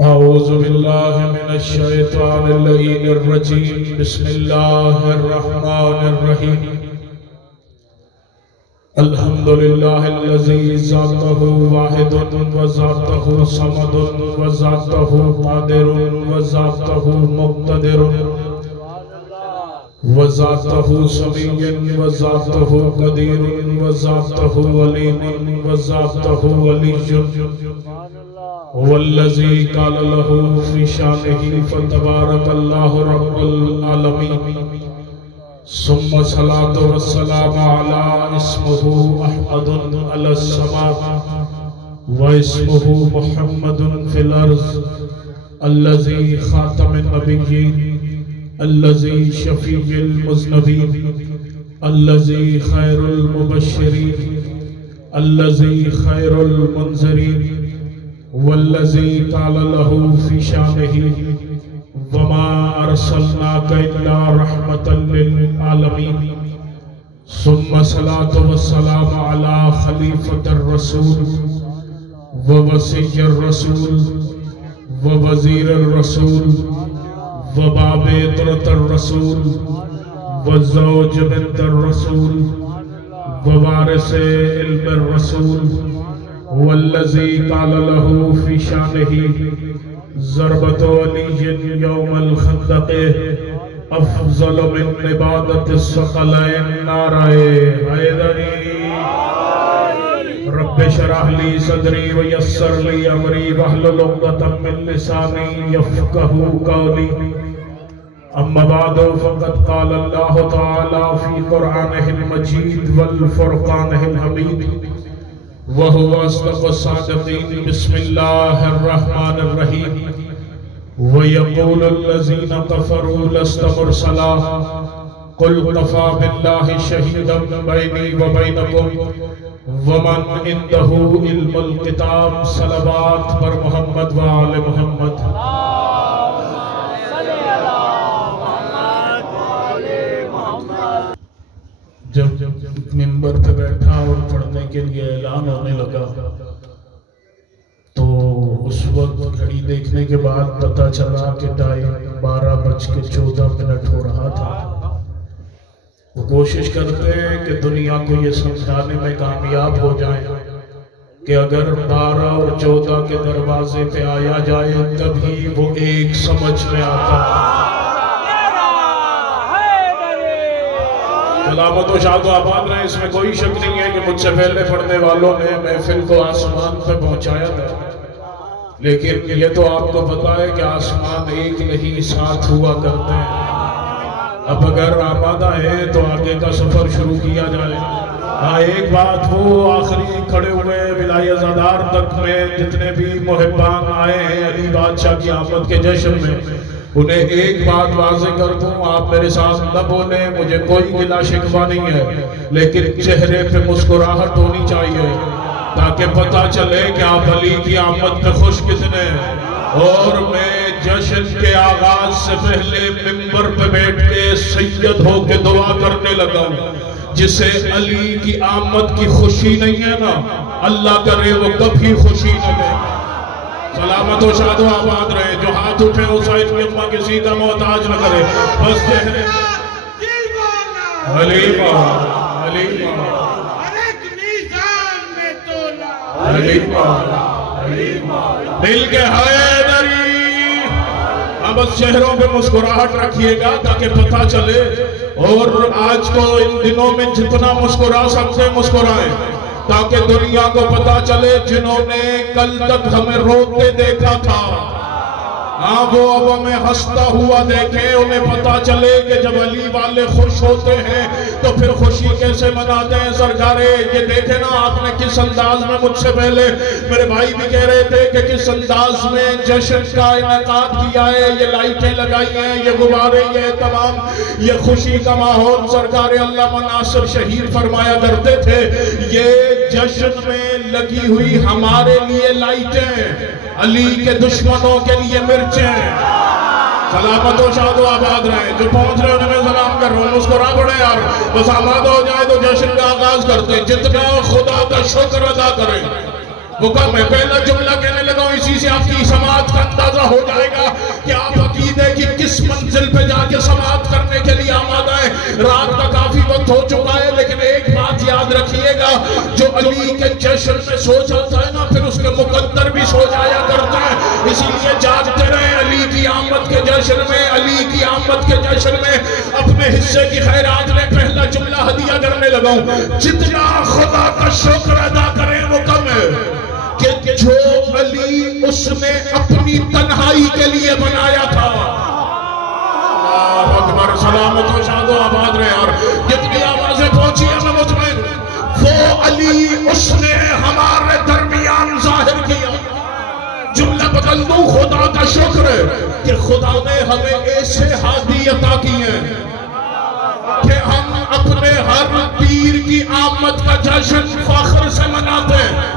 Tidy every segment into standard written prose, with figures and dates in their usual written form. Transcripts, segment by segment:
اعوذ باللہ من الشیطان اللعین الرجیم بسم اللہ الرحمن الرحیم الحمدللہ الذی ذاتہ واحد و ذاتہ صمد و ذاتہ قادر و ذاتہ مقتدر و ذاتہ سمیع و ذاتہ قدیر و ذاتہ علیم و ذاتہ علی والذی قال له فی شانہ فتبارک اللہ رب العالمین ثم الصلاة والسلام علی اسمہ احمد علی السماء و اسمہ محمد فی الارض الذی خاتم النبیین الذی شفیع المذنبین الذی خیر المبشرین الذی خیر المنذرین والذی قال له فی شانہ وما ارسلناک الا رحمتا للعالمین ثم الصلاة والسلام علی خلیفۃ الرسول ووصی الرسول ووزیر الرسول وباب عطرۃ الرسول وزوج بنت الرسول ووارث علم الرسول والذی قال له فی شانہ ضربۃ علی یوم الخندق افضل من عبادت الثقلین نعرہ حیدری رب اشرح لی صدری ویسر لی امری واحلل عقدۃ من لسانی یفقہوا قولی اما بعد فقد قال اللہ تعالی فی قرآنہ المجید والفرقانہ الحمید وَهُوَ أَصْدَقُ الصَّادِقِينَ بسم اللہ الرحمن الرحیم وَيَقُولُ الَّذِينَ كَفَرُوا لَسْتَ مُرْسَلًا قُلْ كَفَى بِاللَّهِ شَهِيدًا بَيْنِي وَبَيْنَكُمْ وَمَنْ عِندَهُ عِلْمُ الْكِتَابِ صلوات پر محمد و آل محمد جب منبر پہ بیٹھا اور پڑھنے کے لیے اعلان ہونے لگا تو اس وقت گھڑی دیکھنے کے بعد پتہ چلا کہ ٹائم 12:14 ہو رہا تھا۔ وہ کوشش کرتے ہیں کہ دنیا کو یہ سمجھانے میں کامیاب ہو جائیں کہ اگر 12 اور 14 کے دروازے پہ آیا جائے تبھی وہ ایک سمجھ میں آتا ہے۔ سلامت و شاد و آباد رہے، اس میں کوئی شک نہیں ہے کہ مجھ سے پہلے پڑھنے والوں نے محفل کو آسمان پہ پہنچایا تھا، لیکن یہ تو آپ کو پتا ہے کہ آسمان ایک نہیں ساتھ ہوا کرتے ہیں۔ اب اگر آمادہ ہے تو آگے کا سفر شروع کیا جائے۔ ہاں، ایک بات وہ آخری کھڑے ہوئے ولایہ زادار تک میں جتنے بھی محبان آئے ہیں علی بادشاہ کی آمد کے جشن میں، انہیں ایک بات واضح کر دوں، آپ میرے ساتھ نہ بولیں، مجھے کوئی گلہ شکوہ نہیں ہے، لیکن چہرے پہ مسکراہٹ ہونی چاہیے تاکہ پتہ چلے کہ آپ علی کی آمد پہ خوش کتنے ہیں۔ اور میں جشن کے آغاز سے پہلے منبر پہ بیٹھ کے سید ہو کے دعا کرنے لگا ہوں، جسے علی کی آمد کی خوشی نہیں ہے نا، اللہ کرے وہ کبھی خوشی نہ دے۔ سلامت و شاد و آباد رہے، جو ہاتھ اٹھے حسین کی امہ کسی کا محتاج نہ کرے، بس چہرے حلیمہ حلیمہ حلیمہ دل کے حیدری، اب بس چہروں پہ مسکراہٹ رکھیے گا تاکہ پتہ چلے، اور آج کو ان دنوں میں جتنا مسکرا سکتے مسکرائیں تاکہ دنیا کو پتا چلے جنہوں نے کل تک ہمیں روتے دیکھا تھا، ہاں وہ اب ہمیں ہنستا ہوا دیکھیں، انہیں پتا چلے کہ جب علی والے خوش ہوتے ہیں تو پھر خوشی کیسے مناتے ہیں۔ سرکارے یہ دیکھیں نا، آپ نے کس انداز میں، مجھ سے پہلے میرے بھائی بھی کہہ رہے تھے کہ کس انداز میں جشن کا انعقاد کیا ہے، یہ لائٹیں لگائی ہیں، یہ غبارے، یہ تمام یہ خوشی کا ماحول۔ سرکار علامہ ناصر شہید فرمایا کرتے تھے، یہ جشن میں لگی ہوئی ہمارے لیے لائٹیں، علی کے دشمنوں کے لیے مرچیں۔ سلامت و شاد و آباد رہے، جو پہنچ رہے انہیں میں سلام کر رہا ہوں، مسکرا پڑے یار، بس آماد ہو جائے تو جشن کا آغاز کرتے ہیں۔ جتنا خدا کا شکر ادا کریں، وہ کم ہے۔ پہلا جملہ کہنے لگا ہوں، اسی سے آپ کی سماعت کا اندازہ میں سو جاتا ہے نا پھر اس کے مقدر بھی سو جایا کرتے ہیں، اسی لیے جاگتے رہے علی کی آمد کے جشن میں، علی کی آمد کے جشن میں اپنے حصے کی خیرات میں پہلا جملہ ہدیہ کرنے لگا ہوں، جتنا خدا کا شکر ادا کریں وہ کم ہے کہ جو علی اس نے اپنی تنہائی کے لیے بنایا تھا۔ اللہ اکبر، سلامت و شاد و آباد رہے، اور جتنی آوازیں پہنچی ہیں میں مطمئن وہ علی اس نے ہمارے درمیان ظاہر کیا۔ جملہ بدل دوں، خدا کا شکر ہے کہ خدا نے ہمیں ایسے ہادی عطا کیے ہیں کہ ہم اپنے ہر پیر کی آمد کا جشن فخر سے مناتے ہیں۔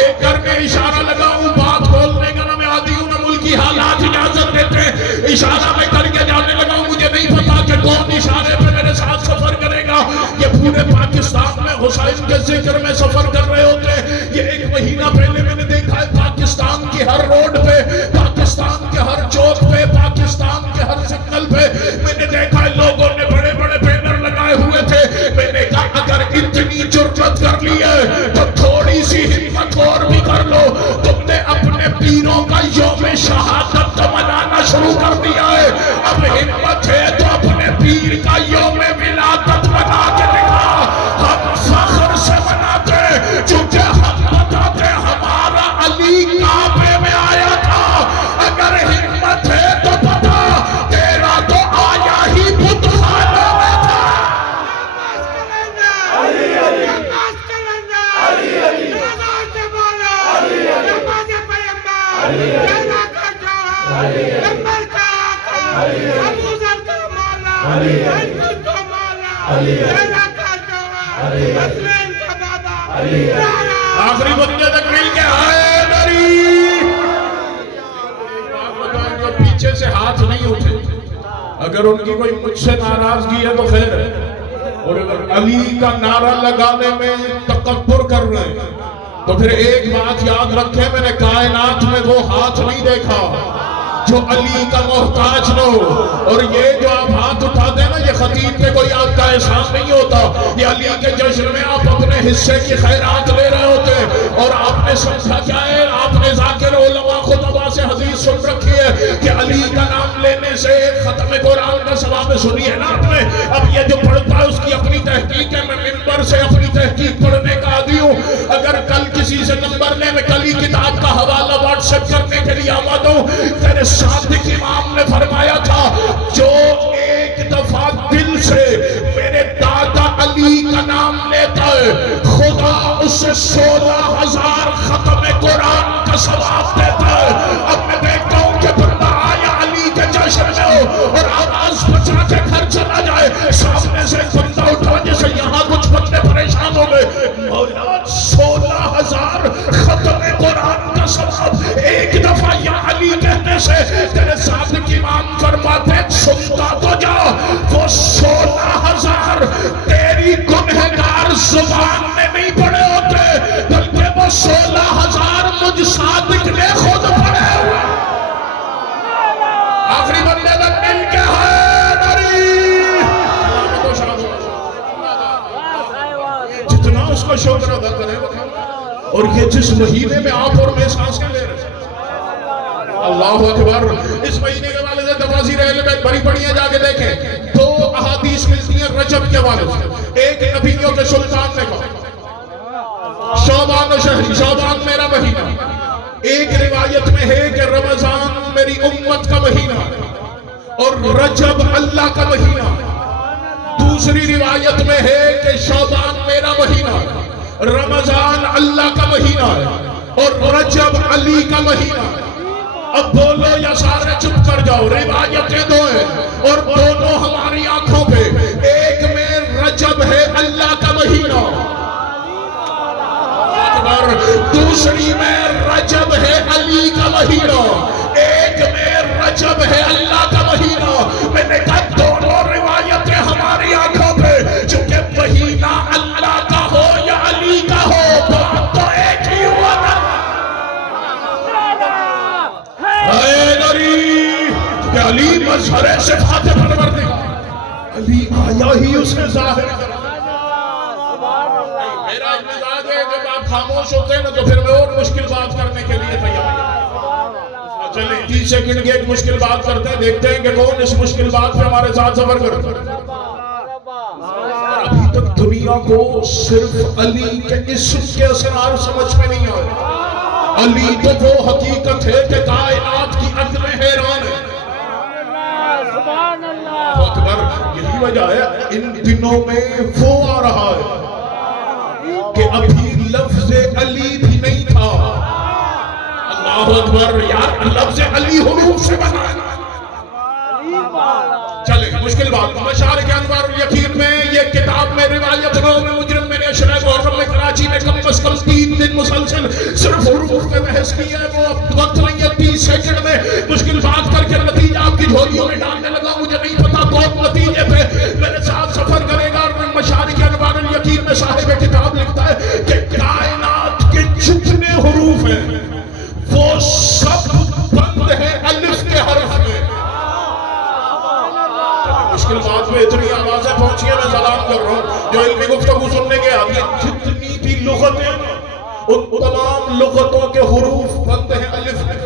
ایک گھر میں اشارہ لگاؤں، بات کھولنے کا نہ میں عادی ہوں، نہ ملکی حالات اجازت دیتے ہیں، اشارہ میں کر کے جانے لگاؤں، مجھے نہیں پتا کہ کون اشارے پہ میرے ساتھ سفر کرے گا۔ یہ پورے پاکستان میں حسین کے ذکر میں سفر کر رہے ہوتے ہیں۔ یہ ایک مہینہ پہلے میں نے دیکھا ہے پاکستان کی ہر روڈ پہ، پاکستان کے ہر چوک پہ، پاکستان کے ہر سگنل پہ میں نے دیکھا ہے لوگوں نے بڑے بڑے بینر لگائے ہوئے تھے۔ میں نے کہا اگر اتنی جرأت کر لی ہے تو تھوڑی سی ہمت اور بھی کر لو، تم نے اپنے پیروں کا یوم شہادت تو منانا شروع کر دیا ہے، اب ہمت ہے تو اپنے پیر کا یوم ولادت منا کے دکھا۔ ہم فخر سے مناتے چونکہ ہم بتاتے ہمارا علی کعبے میں آیا تھا۔ اگر ہمت ہے تو بتا تیرا تو آیا ہی بت خانہ میں تھا۔ آخری بندے تک مل کے حیدری، جو پیچھے سے ہاتھ نہیں اٹھے، اگر ان کی کوئی مجھ سے ناراضگی ہے تو خیر ہے، اور اگر علی کا نعرہ لگانے میں تکبر کر رہے ہیں تو پھر ایک بات یاد رکھیں، میں نے کائنات میں وہ ہاتھ نہیں دیکھا جو علی کا محتاج نہ ہو۔ اور یہ جو آپ ہاتھ اٹھاتے ہیں نا، یہ خطیب پہ کوئی آپ کا احسان نہیں ہوتا، یہ علی کے جشن میں آپ اپنے حصے کی خیرات لے رہے ہوتے ہیں۔ اور آپ نے سمجھا کیا ہے، آپ نے ذاکر علماء خطبہ سے حدیث سن رکھی ہے کہ علی کا نام لینے سے ختم قرآن کا ثواب سنی ہے نا آپ نے۔ اب یہ جو پڑھتا ہے اس کی اپنی تحقیق ہے، میں منبر سے اپنی تحقیق پڑھنے کا عادی ہوں۔ اگر کل کسی سے نمبر لے، میں کل ہی کتاب کا حوالہ واٹس ایپ کرنے کے لیے آمد ہوں۔ تیرے صادق امام نے فرمایا تھا جو ایک دفعہ دل سے میرے دادا علی کا نام لیتا ہے خدا اسے 16,000 ختم قرآن کا ثواب دیتا ہے۔ اب میں دیکھتا ہوں کہ بندہ آیا علی کے جشن میں ہو اور آواز بچا کے گھر چلا جائے، سامنے سے ایک بندہ اٹھا جیسے یہاں کچھ بندے پریشان ہو گئے، مولا 16,000 ختم قرآن کا ثواب ایک دفعہ یا علی کہنے سے تیرے صادق امام فرماتے سنتا تو جا، وہ 16,000 تیری گنہگار زبان میں نہیں پڑے ہوتے بلکہ وہ 16,000 مجھ صادق نے خود پڑے ہوئے۔ آخری بندے تک مل کے حیدری، جتنا اس کا شکر ادا کرے۔ اور یہ جس مہینے میں آپ اور میں سانسیں لے رہے ہیں، اللہ اکبر، اس مہینے کے والے سے تفاسیر اہل بیت بڑی بڑی ہیں، جا کے دیکھیں۔ دو احادیث ملتی ہیں رجب کے والے سے، ایک نبیوں کے سلطان نے کہا شعبان و شہری، شعبان میرا مہینہ، ایک روایت میں ہے کہ رمضان میری امت کا مہینہ اور رجب اللہ کا مہینہ، دوسری روایت میں ہے کہ شعبان میرا مہینہ، رمضان اللہ کا مہینہ اور رجب علی کا مہینہ۔ اب بولو یا سارے چپ کر جاؤ، روایتیں دو ہیں اور دونوں ہماری آنکھوں پہ، ایک میں رجب ہے اللہ کا مہینہ، دوسری میں رجب ہے علی کا مہینہ، ایک میں رجب ہے اللہ کا مہینہ۔ میں نے کہا دونوں روایتیں ہماری آنکھوں پہ، چونکہ مہینہ اللہ کا ہو یا علی کا ہو بات تو ایک ہی ہوا نا۔ کہ علی مظہر صفات پروردگار، علی آیا ہی اسے ظاہر کر۔ میرا مزاج ہے جب آپ خاموش ہوتے ہیں نا تو پھر میں اور مشکل بات کرنے کے لیے تیار ہوں. چلیں 30 سیکنڈ کی ایک مشکل بات کرتے ہیں, دیکھتے ہیں کہ کون اس مشکل بات پہ ہمارے ساتھ سفر کرتا ہے. ابھی تک دنیا کو صرف علی کے اسم کے اسرار سمجھ میں نہیں آئے. علی تو وہ حقیقت ہے کہ کائنات کی عقلیں حیران ہے. اکبر, یہی وجہ ہے ان دنوں میں وہ آ رہا ہے کہ ابھی لفظ علی بھی نہیں تھا. اللہ اکبر یار, لفظ علی حروف سے بنا ہے. چلیں مشکل بات, مشارق انوار الیقین میں یہ کتاب میں روایت نام مجرم میں نے اشرح محرم میں کراچی میں کم از کم 3 دن مسلسل صرف حروف پہ بحث کی ہے. وہ وقت نہیں ہے 30 سیکنڈ میں مشکل بات کر کے نتیجہ آپ کی جھولیوں میں ڈالنے لگا. مجھے نہیں پتا کون نتیجے پہ میرے ساتھ سفر کرے گا. مشارق انوار الیقین میں صاحب کتاب لکھتا ہے کہ کائنات کے جتنے حروف ہیں وہ سب بند ہیں الف کے حرف میں. مشکل بات میں اتنی آوازیں پہنچی ہیں, میں سلام کر رہا ہوں جو علمی گفتگو سننے کے آگے جتنی بھی لغتیں ان تمام لغتوں کے حروف بند ہیں الف میں.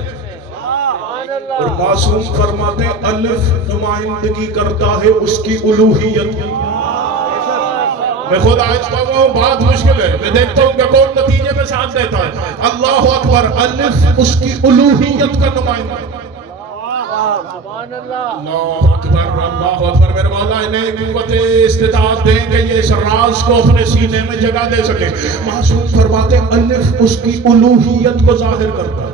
اور معصوم فرماتے ہیں الف نمائندگی کرتا ہے اس کی الوہیت کی. میں خود آہستہ ہوں, بات مشکل ہے, میں دیکھتا ہوں کہ کون نتیجے میں ساتھ دیتا ہے. اللہ اکبر, الف اس کی الوہیت کا نمائندہ. اللہ اکبر, اللہ اکبر. میرے مولا انہیں قوت استطاعت دیں کہ یہ اس راز کو اپنے سینے میں جگہ دے سکے. معصوم فرماتے ہیں الف اس کی الوہیت کو ظاہر کرتا ہے.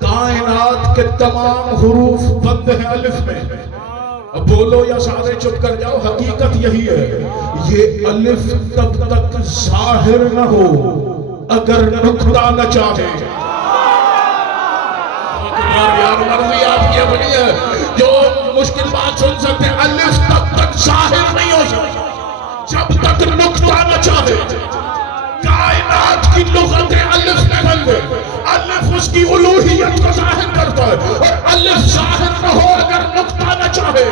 کائنات کے تمام حروف بند ہیں الف میں. اب بولو یا سارے چپ کر جاؤ, حقیقت یہی ہے. یہ الف تب تک ظاہر نہ ہو اگر نقطہ نہ چاہے. یار مرضی آپ کی اپنی ہے, جو مشکل بات سن سکتے ہیں. الف تب تک ظاہر نہیں ہو سکتا جب تک نقطہ نہ چاہے. کائنات کی لغتیں الف میں بند ہے. الف اس کی الوہیت کو ظاہر کرتا ہے, اور الف ظاہر نہ ہو اگر نقطہ نہ چاہے.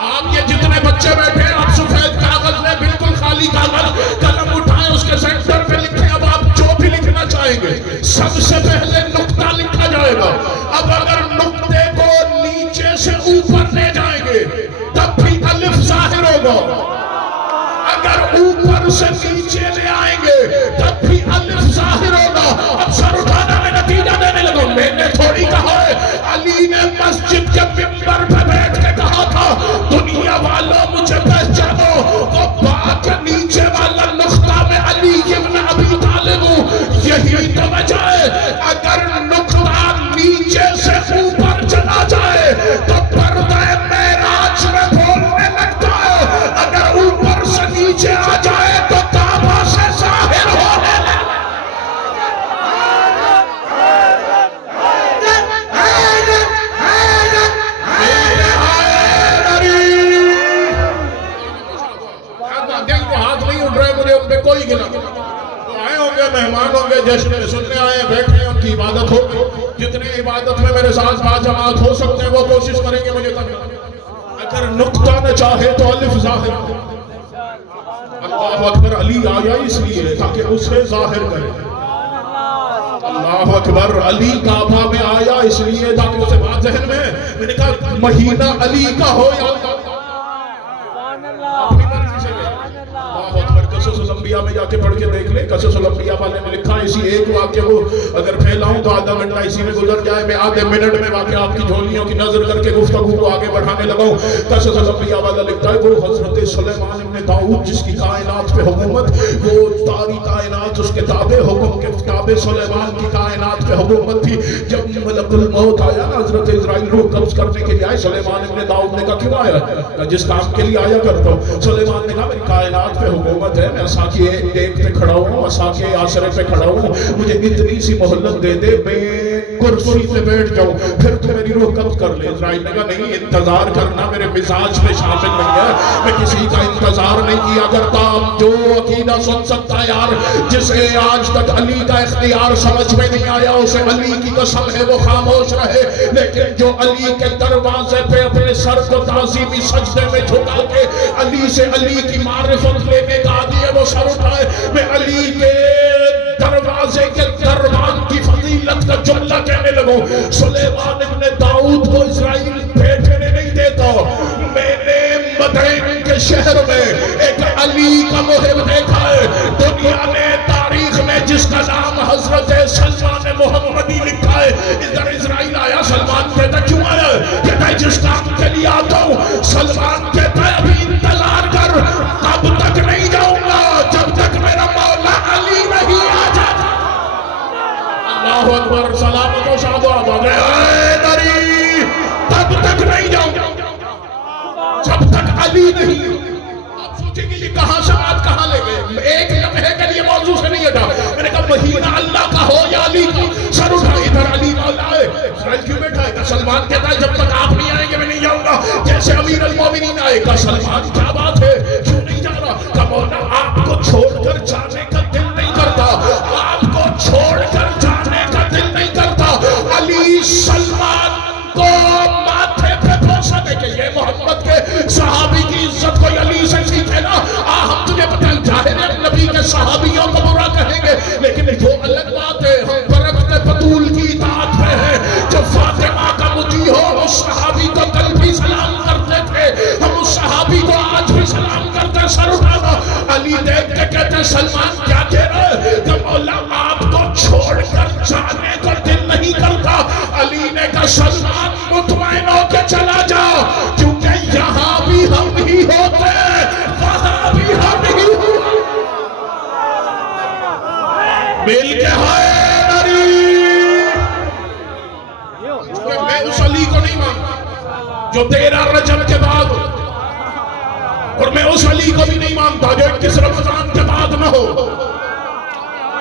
آپ یہ جتنے بچے بیٹھے ہیں, آپ سفید کاغذ میں بالکل خالی کاغذ قلم اٹھائیں, اس کے سینٹر پہ لکھیں. اب آپ جو بھی لکھنا چاہیں گے سب سے پہلے نقطہ لکھا جائے گا. اب اگر نقطے کو نیچے سے اوپر لے جائیں گے تب بھی الف ظاہر ہوگا. اگر اوپر سے نیچے لے آئیں گے تب بھی الف ظاہر ہوگا. اب سر اٹھانا میں نتیجہ دینے لگا. میں نے تھوڑی کہا ہے, علی نے مسجد کے منبر پہ بیٹھ کے کہا تھا دنیا والوں مجھے پہچانو, وہ بات نیچے والا نقطہ میں علی ابن ابی طالب ہوں. یہی تو وجہ ہے اگر نقطہ نیچے سے اوپر چلا جائے تو پردہ معراج میں بولنے لگتا ہے. اگر اوپر سے نیچے آ جائے تو کعبہ سے ظاہر ہونے لگتا ہے. دل کو ہاتھ نہیں اٹھ رہے مجھے ان پہ کوئی گلا. آئے ہوں گے, مہمان ہوں گے, جشن میں سننے آئے, بیٹھے ان کی عبادت ہوگی. جتنے عبادت میں میرے ساتھ باجماعت ہو سکتے ہیں وہ کوشش کریں گے مجھے تک. اگر نقطہ نہ چاہے تو الف ظاہر. اللہ اکبر, علی آیا اس لیے تاکہ اسے ظاہر کرے. اللہ اکبر, علی کعبہ میں آیا اس لیے تاکہ اسے بات ذہن میں نے کہا مہینہ علی کا ہو یا اپنی مرضی سے لے. اللہ اکبر, قصص الانبیاء میں جا کے پڑھ کے دیکھ لیں. قصص الانبیاء والے میں لکھا اسی ایک واقعے کو اگر پھیلاؤں تو آدھا گھنٹہ اسی میں گزر جائے. میں آدھے منٹ میں واقعہ آپ کی جھولیوں کی نظر کر کے گفتگو کو آگے بڑھانے لگا ہوں. قصص الانبیاء والا لکھتا ہے وہ حضرت سلیمان ابن داؤد جس کی کائنات پہ حکومت, وہ ساری کائنات اس کے تابع, حکم کے تابع سلیمان کی کائنات پہ حکومت تھی. جب ملک الموت آیا نا, حضرت اسرائیل روح قبض کرنے کے لیے آئے, سلیمان ابن داؤد نے کہا کیوں آیا؟ جس کام کے لیے آیا کرتا ہوں. سلیمان نے کہا میری کائنات پہ حکومت ہے, میں عصا کے ایک پہ کھڑا ہوں, عصا کے آسرے پہ کھڑا ہوں, مجھے اتنی سی مہلت دے دے میں کرسی پہ بیٹھ جاؤں پھر تو میری روح قبض کر لے. اسرائیل نے کہا نہیں, انتظار کرنا میرے مزاج میں شامل نہیں ہے, میں کسی کا انتظار نہیں کیا کرتا. جو عقیدہ سن سکتا ہے یار, جسے آج تک علی کا اختیار سمجھ میں نہیں آیا اسے علی کی قسم ہے وہ خاموش رہے. لیکن جو علی کے دروازے پہ اپنے سر کو تعظیمی سجدے میں جھکا کے علی سے علی کی معرفت لینے کا عادی ہے وہ سر اٹھائے. میں علی کے جملہ کہنے لگو، سلیمان ابن داؤد کو اسرائیل بیٹھنے نہیں دیتا، میں نے مدین کے شہر میں ایک علی کا محب دیکھا ہے، دنیا نے تاریخ میں جس کا نام حضرت سلمان محمدی لکھا ہے، ادھر اسرائیل آیا، سلمان کہتا کیوں آیا؟ کہتا ہے جس کام کے لیے آتا ہوں، سلمان کہتا ہے ابھی انتظار کر، تب تک نہیں جاؤں گا جب تک میرا مولا علی نہیں آ جاتا۔ اللہ اکبر، سلامت و شاد و آباد اے دری، تب تک نہیں جاؤں گا جب تک علی نہیں۔ آپ سوچیں گے یہ کہاں سے بات کہاں لے گئے؟ ایک لمحے کے لیے موضوع سے نہیں ہٹا، میں نے کہا مہینہ اللہ کا ہو یا علی کا، سر اٹھا ادھر علی مولا ہے، اسرائیل کیوں بیٹھا ہے؟ کہ سلمان کہتا ہے جب تک آپ نہیں آئیں گے میں نہیں جاؤں گا، جیسے امیر المومنین آئے گا، سلمان کیا بات ہے کیوں نہیں جا رہا؟ کہ مولا آپ کو چھوڑ کر جانے کا دل نہیں کرتا، آپ کو چھوڑ کر جانے کا دل نہیں کرتا۔ علی سلمان کو ماتھے پہ بوسہ دے کے، یہ محمد کے صحابی کی عزت کوئی علی سے سیکھے نا، ہم تجھے بتائیں ظاہر ہے نبی کے صحابیوں کو برا کہیں گے، لیکن وہ الگ بات ہے، ہم برکت بطول کی اطاعت پہ ہیں، جو فاطمہ کا مطیع ہو اس صحابی کو کل بھی سلام کرتے تھے، ہم اس صحابی کو آج بھی سلام کرتے، سر اٹھانا۔ علی دیکھ کے کہتے سلمان کیا کہہ رہے؟ کہ مولا آپ کو چھوڑ کر جانے کا دل نہیں کرتا۔ علی نے کہا سلمان مطمئن ہو کے چلا جا، کیونکہ یہاں بھی ہم ہی ہوتے وہاں بھی ہم ہی ہوتے، مل کے حیدری۔ میں اس علی کو نہیں مانتا جو 13 رجب کے بعد، اور میں اس علی کو بھی نہیں مانتا جو 21 رمضان کے بعد نہ ہو۔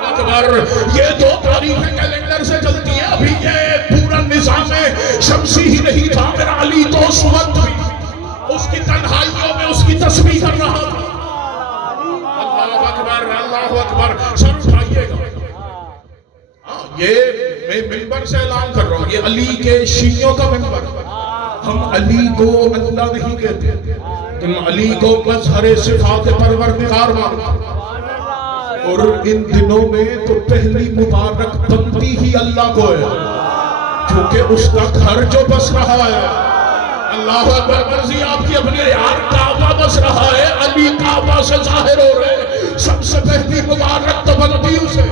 اکبر، یہ دو تاریخیں کیلنڈر سے چلتی ہیں، ابھی یہ پورا نظام شمسی ہی نہیں تھا، میرا علی تو اس وقت بھی اس کی تنہائیوں میں اس کی تسبیح کر رہا تھا۔ اللہ اکبر، اللہ اکبر، سر اٹھائیے گا۔ یہ میں ممبر سے اعلان کر رہا ہوں، یہ علی کے شیعوں کا ممبر، ہم علی کو اللہ نہیں کہتے، تم علی کو مظہر صفات پروردگار مانتے، اور ان دنوں میں تو پہلی مبارک بندی ہی اللہ کو ہے، کیونکہ اس کا گھر جو بس رہا ہے، اللہ اکبر، مرضی آپ کی اپنی یار، کعبہ بس رہا ہے، علی کعبہ سے ظاہر ہو رہے، سب سے پہلی مبارک تو بندی اسے۔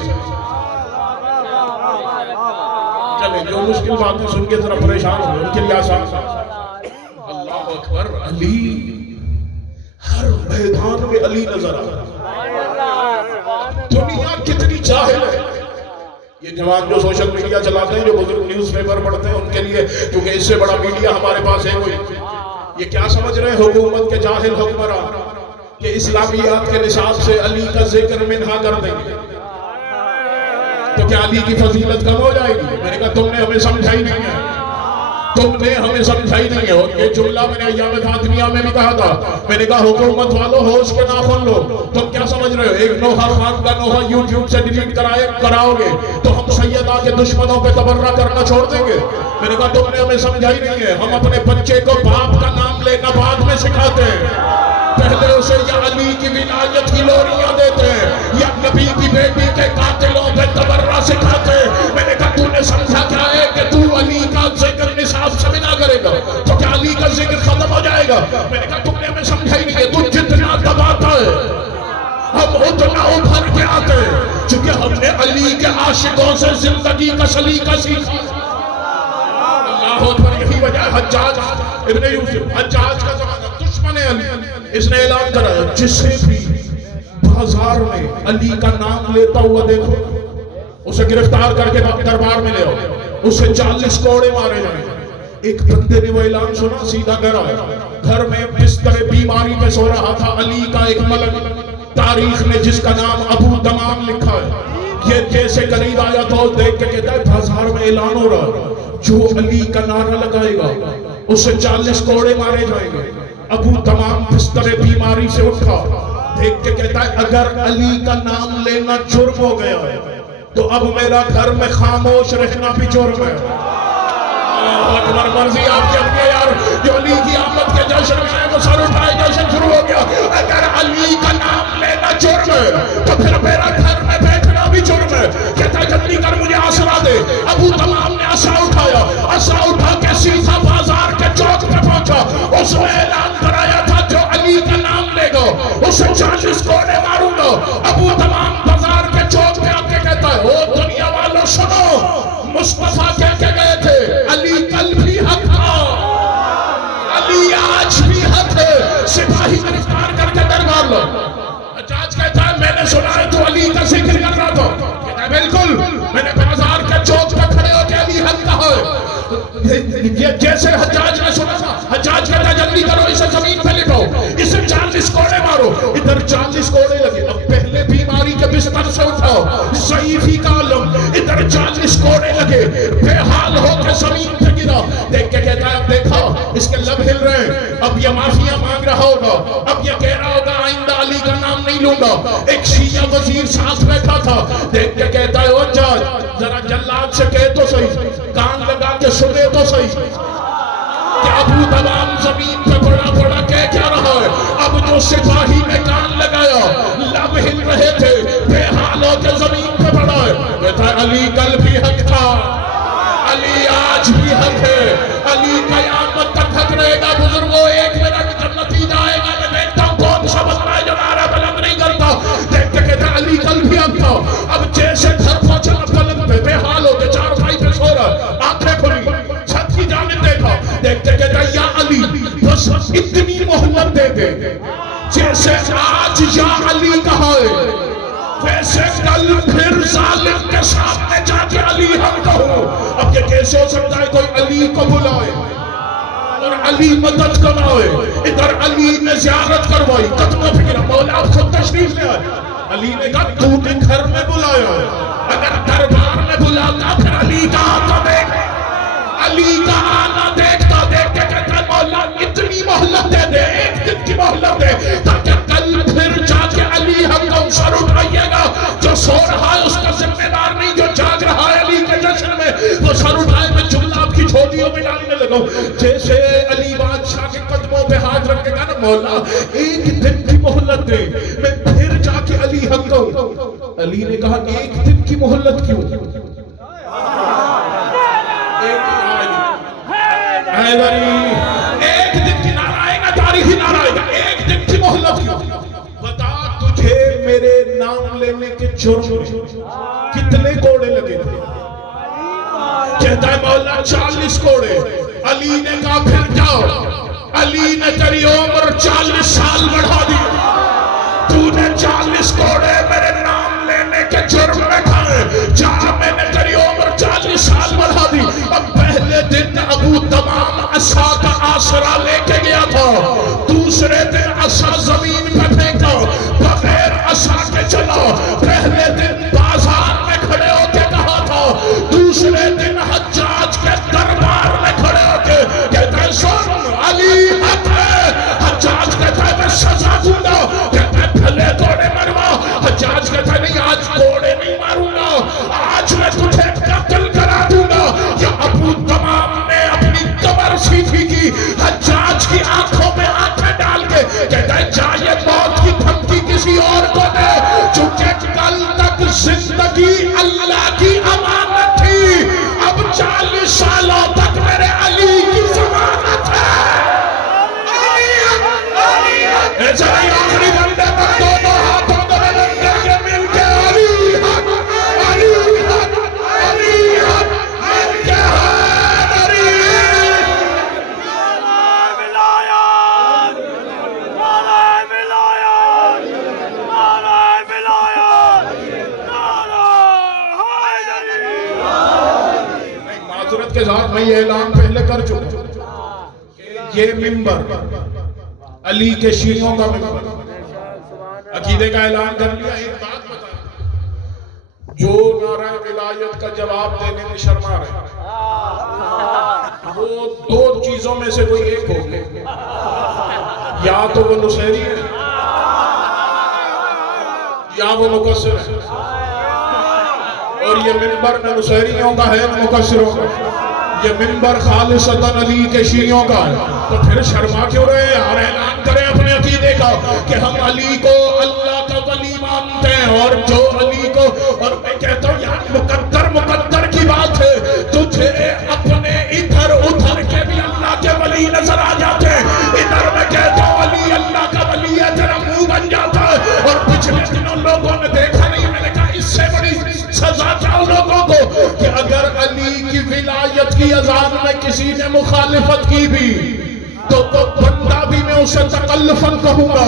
چلیں جو مشکل باتیں سن کے ذرا پریشان ہوئے ان کے لیے آسان۔ اللہ اکبر، علی ہر میدان میں علی نظر آتا۔ دنیا کتنی جاہل ہے، یہ جوان جو سوشل میڈیا چلاتے ہیں، جو بزرگ نیوز پیپر پڑھتے ہیں، ان کے لیے کیونکہ اس سے بڑا میڈیا ہمارے پاس ہے کوئی، یہ کیا سمجھ رہے ہیں حکومت کے جاہل حکمران کہ اسلامیات کے نصاب سے علی کا ذکر منہا کر دیں گے تو کیا علی کی فضیلت کم ہو جائے گی؟ میں نے کہا تم نے ہمیں سمجھائی نہیں ہے، تم نے ہمیں سمجھائی نہیں ہے۔ اور یہ جملہ میں نے ایام فاطمیہ میں بھی کہا تھا، میں نے کہا حکومت والوں ہوش کے ناخن لو، تم کیا سمجھ رہے ہو ایک نوحہ خان کا نوحہ یوٹیوب سے ڈیلیٹ کراؤ گے تو ہم سیدہ کے دشمنوں پہ تبرہ کرنا چھوڑ دیں گے؟ میں نے کہا تم نے ہمیں سمجھائی نہیں ہے، ہم اپنے بچے کو باپ کا نام لینا بعد میں سکھاتے ہیں، پہلے اسے یا علی کی ولایت کی لوریاں دیتے ہیں یا نبی کی بیٹی کے قاتلوں پہ تبرہ سکھاتے ہیں۔ میں نے کہا تو نے سمجھا کیا ہے کہ تو علی کا ذکر نصاب سے بنا کرے گا تو کیا علی کا ذکر ختم ہو جائے گا؟ میں نے کہا تم نے ہمیں سمجھائی نہیں ہے، تو جتنا دباتا ہے ہم اتنا ابھر کے آتے ہیں، چونکہ ہم نے علی کے عاشقوں سے زندگی کا سلیقہ سیکھا۔ اللہ اکبر، یہی وجہ ہے حجاج ابن یوسف، حجاج کا زمانہ، دشمن علی، اس نے اعلان کرا جسے بھی بازار میں علی کا نام لیتا ہوا دیکھو اسے گرفتار کر کے دربار میں لے آؤ، اسے 40 کوڑے مارے جائیں۔ ایک بندے نے وہ اعلان سنا، سیدھا گھر آیا، گھر میں بستر بیماری پہ سو رہا تھا علی کا ایک ملک، تاریخ میں جس کا نام ابو دمام لکھا ہے، یہ جیسے قریب آیا تو دیکھ کے کہتا ہے بازار میں اعلان ہو رہا ہے جو علی کا نعرہ لگائے گا اسے 40 کوڑے مارے جائیں گے۔ ابو تمام بستر بیماری سے اٹھا، دیکھ کے کہتا ہے اگر علی کا نام لینا جرم ہو گیا ہے تو اب میرا گھر میں خاموش رہنا بھی جرم ہے۔ اکبر، مرضی آپ کے اپنے یار، جو علی کی آمد کے جشن میں وہ سر اٹھائے، جشن شروع ہو گیا۔ اگر علی کا نام لینا جرم ہے تو پھر میرا گھر میں بیٹھنا بھی جرم ہے۔ کہتا ہے جب جلدی کر مجھے آسرا دے. ابو تمام نے عصا اٹھایا, عصا اٹھا کے سیدھا بازار کے چوک پہ پہنچا. اس نے اعلان کرایا تھا جو علی کا نام لے گا اسے 40 کوڑے ماروں گا. ابو تمام بازار کے چوک پہ آ کے کہتا ہے او دنیا والوں سنو, مصطفیٰ کہہ کے گئے تھے علی کل بھی حق تھا, علی آج بھی حق ہے, سپاہی گرفتار کر کے دربار لو. حجاج کہتا ہے میں نے سنا ہے تو علی کا ذکر کر رہا تھا. کہتا ہے بالکل, میں نے بازار کے چوک پہ کھڑے ہو کے علی حق کہا ہے. جیسے حجاج نے سنا تھا, حجاج کہتا ہے جلدی کرو اسے زمین پہ لٹاؤ, اسے 40 کوڑے مارو. ادھر 40 کوڑے لگے. اب پہلے بیماری کے بستر سے اٹھاؤ, ضعیفی کا عالم, ادھر 40 کوڑے لگے, بے حال ہو کے زمین پہ گرا. دیکھ کے کہتا ہے اب دیکھا اس کے لب ہل رہے ہیں, اب یہ معافیا مانگ رہا ہوگا, اب یہ کہہ رہا ہوگا آئندہ علی کا نام نہیں لوں گا. ایک شیعہ وزیر ساتھ بیٹھا تھا, دیکھ کے کہتا ہے او حجاج ذرا جلاد سے کہہ تو صحیح, کان لگا کے سنے تو صحیح کہ ابو تمام زمین پہ پڑا پڑا کہہ کیا رہا ہے. اب جو سپاہی نے کان لگایا لب ہل رہے تھے, بے حال ہو کے زمین پہ پڑا ہے. کہتا ہے علی کل بھی حق تھا, علی آج بھی حق ہے, علی قیامت تک حق رہے گا. بزرگوں ایک منٹ جب نتیجہ آئے گا میں دیکھتا ہوں کون سا بندہ ہے جو نعرہ بلند نہیں کرتا. دیکھ کے کہتا ہے علی کل بھی حق تھا. اب جیسے گھر پہنچا پلنگ پہ بے حال ہو کے چارپائی پہ سو رہا, آنکھیں کھلی, چھت کی جانب دیکھا, دیکھتے کہتا ہے یا علی بس اتنی مہلت دے دے, جیسے آج یا علی کہا ہے ویسے کل پھر ظالم کے سامنے جا کے علی ہم کہو. اب یہ کیسے ہو سکتا ہے کوئی علی کو بلائے اور علی مدد کرائے. ادھر علی نے زیارت کروائی, قدموں پہ گرا, مولا آپ خود تشریف لے آئے. علی نے کہا تو نے گھر میں بلایا, اگر دربار میں بلاتا پھر علی کا آنا دیکھ, علی کا آنا دیکھتا. دیکھ کے کہتا ہے مولا اتنی مہلت دے دے, ایک دن کی مہلت دے, تاکہ کل پھر جا کے علی ہم کو سر اٹھائیے گا. جو سو رہا ہے اس کا ذمہ دار نہیں, جو جاگ رہا ہے علی کے جشن میں وہ سر اٹھائے. میں جملہ آپ کی جھولیوں میں ڈالنے لگا ہوں. جیسے علی بادشاہ کے قدموں پہ ہاتھ رکھ کے کہا نا مولا ایک دن کی مہلت دے, میں پھر جا کے علی حق کہوں. علی نے کہا ایک دن کی مہلت کیوں, ایک دن کی نعرہ آئے گا, تاریخی نعرہ آئے گا, ایک دن کی مہلت کیوں. بتا تجھے میرے نام لینے کے جرم کتنے کوڑے لگے تھے. کہتا ہے مولا 40 کوڑے. علی نے کہا پھر جاؤ, علی نے تیری عمر 40 سال بڑھا دی, تو نے 40 کوڑے میرے نام لینے کے جرم میں کھائے, جہاں میں نے تیری عمر 40 سال بڑھا دی. اب پہلے دن ابو تمام عصا کا آسرا لے کے گیا تھا, دوسرے دن عصا زمین پہ پھینکا, بغیر عصا کے چلا. پہلے دن بازار میں کھڑے ہو کے کہا تھا, دوسرے دن حجاج کے دربار میں کھڑے ہو کے کہتا ہے سن علی حق ہے. حجاج کہتا ہے میں سزا دوں گا, کہتا ہے بھلے کوڑے مروا. حجاج کہتا ہے نہیں آج کوڑے نہیں ماروں گا, آج میں تجھے قتل کرا دوں گا. یا ابو تمام نے اپنی کمر سیدھی کی, حجاج کی آنکھوں میں آنکھیں ڈال کے کہتا ہے جا یہ موت کی دھمکی کسی اور کو دے, چونکہ کل تک زندگی اللہ کی امانت تھی, اب 40 سالوں تک میرے علی کی ضمانت ہے. ایسا ہی آخری بندے پر دونوں ہاتھوں کو بلند کر کے مل کے علی حق, علی حق, علی حق, مل کے حیدری. معذرت کے ساتھ میں یہ اعلان پہلے کر چکا کہ یہ منبر علی کے شیعوں کا منبر, عقیدے کا اعلان کر لیا. ایک بات بتا, جو نعرہ ولایت کا جواب دینے میں شرما رہے وہ 2 چیزوں میں سے کوئی ایک ہوگی, یا تو وہ نصیری ہے یا وہ مقصر ہے, اور یہ منبر نہ نصیریوں کا ہے نہ مقصروں کا, یہ منبر خالصتاً علی کے شیعوں کا ہے. تو پھر شرما کیوں رہے یار, اعلان کریں اپنے عقیدے کا کہ ہم علی کو اللہ کا ولی مانتے ہیں, اور جو علی کو, اور میں کہتا ہوں یار مقدر نظر آ جاتے ہیں. ادھر میں کہتا ہوں علی اللہ کا ولی ہے, تیرا منہ بن جاتا ہے. اور پچھلے دنوں لوگوں نے دیکھا نہیں, میں نے کہا اس سے بڑی سزا چاہو لوگوں کو کہ اگر علی کی ولایت کی اذان میں کسی نے مخالفت کی بھی تو بندہ بھی میں اسے تکلفاً کہوں گا,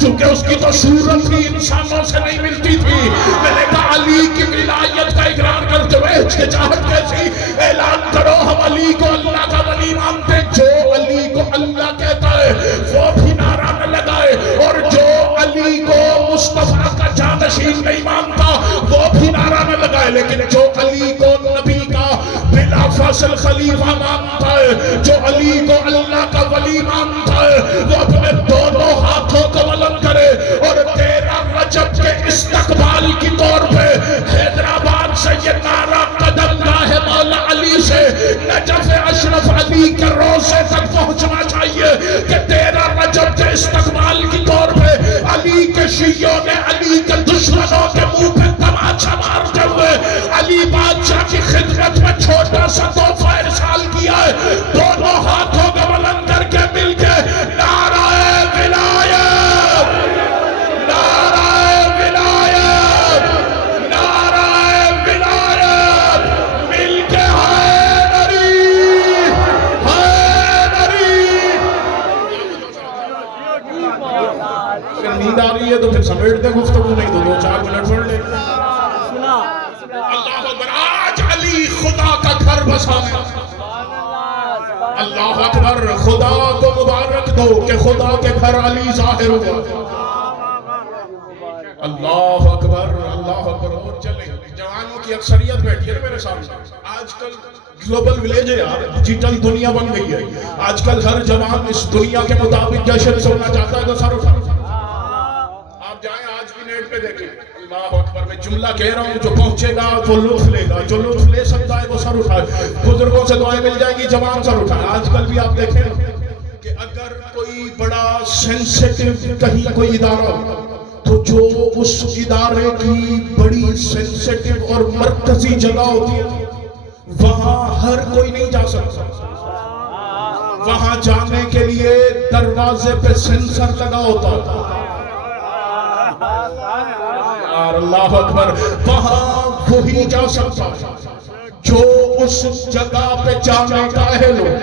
چونکہ اس کی تو صورت بھی انسانوں سے نہیں ملتی تھی. میں نے کہا علی کی ولایت کا اقرار کرتے ہوئے ہچکچاہٹ کیسی, اعلان کرو ہم علی کو اللہ کا ولی مانتے. جو علی کو اللہ کہتا ہے وہ بھی نعرہ نہ لگائے, اور جو علی کو مصطفیٰ کا جانشین نہیں مانتا وہ بھی نعرہ نہ لگائے. لیکن جو علی کو نبی کا بلا فاصل خلیفہ مانتا ہے, جو علی کو اللہ کا ولی مانتا ہے, وہ اپنے دونوں ہاتھوں کو بلند کرے اور 13 رجب کے استقبال کی طور پہ حیدرآباد سے یہ نعرہ قدم گاہ مولا علی سے نجف اشرف علی کے روضے تک پہنچنا چاہیے کہ 13 رجب کے استقبال کی طور پہ علی کے شیعوں نے علی کے دشمنوں کے منہ پہ تماچا مارتے ہوئے علی بادشاہ کی خدمت میں چھوٹا سا تحفہ ارسال کیا ہے. دونوں ہاتھوں کو بلند کر کے مل کے نعرہ ولایت, نعرہ ولایت, نعرہ ولایت, مل کے حیدری, حیدری. اگر نیند آ رہی ہے تو پھر سمیٹ دے گفتگو, نہیں تو 2-4 منٹ پڑھ لے. اللہ اکبر, آج علی خدا کا گھر بسانے. اللہ اکبر, خدا کو مبارک دو کہ خدا کے گھر علی ظاہر ہوا. اللہ اکبر, اللہ اکبر. اور چلیں, جوانوں کی اکثریت بیٹھی ہے میرے سامنے. آج کل گلوبل ولیج ہے یار, ڈیجیٹل دنیا بن گئی ہے. آج کل ہر جوان اس دنیا کے مطابق جشن سننا چاہتا ہے تو سر اٹھا. آپ جائیں آج بھی نیٹ پہ دیکھیں. اللہ اکبر, میں جملہ کہہ رہا ہوں, جو پہنچے گا وہ لطف لے گا, جو لطف لے سکتا ہے وہ سر اٹھائے. بزرگوں سے دعائیں مل جائیں گی, جوان سر اٹھائے. آج کل بھی آپ دیکھیں کہ اگر کوئی بڑا سینسیٹیو کہیں کوئی ادارہ تو جو اس ادارے کی بڑی سینسیٹیو اور مرکزی جگہ ہوتی ہے وہاں ہر کوئی نہیں جا سکتا. وہاں جانے کے لیے دروازے پہ سینسر لگا ہوتا ہے. اللہ اکبر, وہاں وہی جا سکتا جو اس جگہ پہ جانے کا اہل ہو,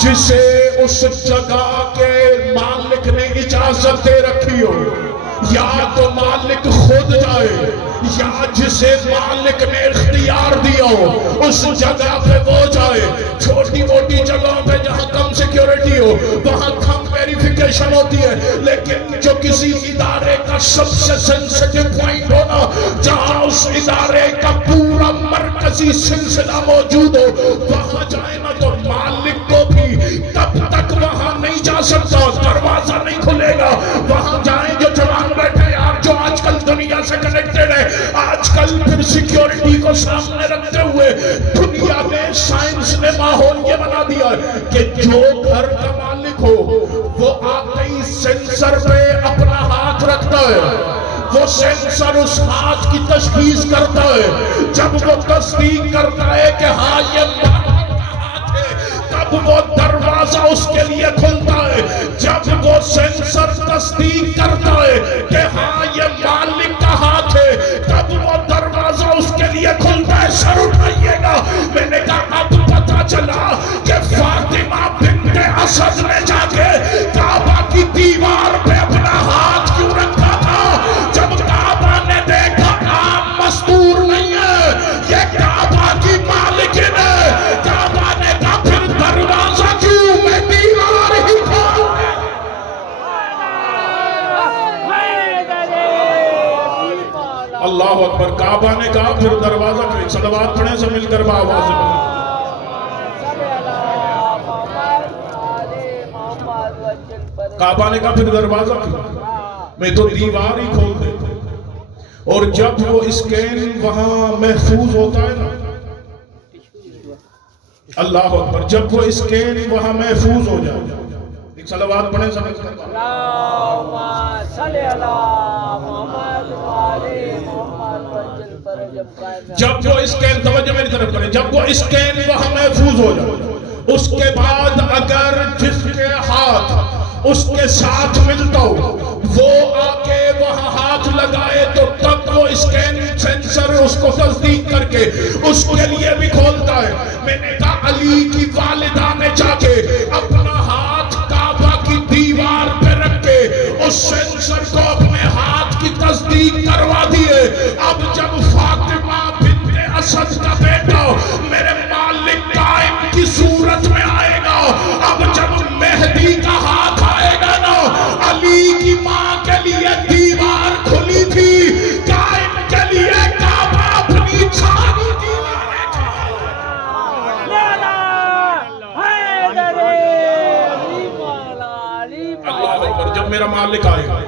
جسے اس جگہ کے مالک نے اجازت دے رکھی ہو. یا تو مالک خود جائے یا جسے مالک نے اختیار دیا ہو اس جگہ پہ وہ جائے. چھوٹی موٹی جگہوں پہ جہاں کم سیکیورٹی ہو وہاں کم ویریفیکیشن ہوتی ہے, لیکن جو کسی ادارے کا سب سے سینسیٹیو پوائنٹ ہونا, جہاں اس ادارے کا پورا مرکزی سلسلہ موجود ہو, وہاں جائے نا تو مالک کو بھی تب تک وہاں نہیں جا سکتا, دروازہ نہیں کھلے گا. وہاں جائیں جو جوان بیٹھے یار, جو آج کل دنیا سے کنیکٹڈ ہے, آج کل پھر سیکیورٹی کو سامنے رکھتے ہوئے دنیا نے, سائنس نے ماحول یہ بنا دیا ہے کہ جو گھر کا مالک ہو وہ آتے ہی سینسر پہ اپنا ہاتھ رکھتا ہے. وہ سینسر اس ہاتھ کی تشخیص کرتا ہے. جب وہ تصدیق کرتا ہے کہ ہاں یہ مالک کا ہاتھ ہے, تب وہ دروازہ اس کے لیے کھلتا ہے. جب وہ سینسر تصدیق کرتا ہے کہ ہاں یہ مالک کا ہاتھ ہے, تب وہ دروازہ اس کے لیے کھلتا ہے. سر اٹھائیے گا. میں نے کہا اب پتا چلا کہ فاطمہ بنت اسد نے جا کے کعبہ کی دیوار پہ اپنا ہاتھ کیوں رکھا تھا. جب کعبہ نے دیکھا عام مستور نہیں ہے, یہ کعبہ کی مالکن ہے, کعبہ نے کہا پھر دروازہ کیوں, میں دیوار ہی کھول. اللہ اکبر, کعبہ نے کہا پھر دروازہ کیوں. صلوات پڑھیں سب مل کر بآواز میں. کعبہ نے کہا پھر دروازہ کیوں, میں تو دیوار ہی کھول دے. اور جب وہ اسکین وہاں محفوظ ہوتا ہے نا, اللہ اکبر, جب وہ اسکین وہاں محفوظ ہو جائے, ایک صلوات پڑھیں سب. جب وہ اسکین, توجہ میری طرف کریں, جب وہ اسکین وہاں محفوظ ہو جائے اس کے بعد اگر جس کے ہاتھ اس کے ساتھ ملتا ہو وہ آکے وہاں ہاتھ لگائے تو تب وہ اسکین سینسر اس کو تصدیق کر کے اس کے لیے بھی کھولتا ہے. میں نے کہا علی کی والدہ نے جا کے اپنا ہاتھ کعبہ کی دیوار پہ رکھ کے اس سینسر کو اپنے ہاتھ کی تصدیق کروا دیے. اب جب فاطمہ بنت اسد کا بیٹا میرے مالک قائم کی صورت میں آئے گا, اب جب مہدی کا ہاتھ آئے گا نا, علی کی ماں کے لیے دیوار کھلی تھی, قائم کے لیے کعبہ اپنی ساری دیواریں اللہ اکبر. جب میرا مالک آئے گا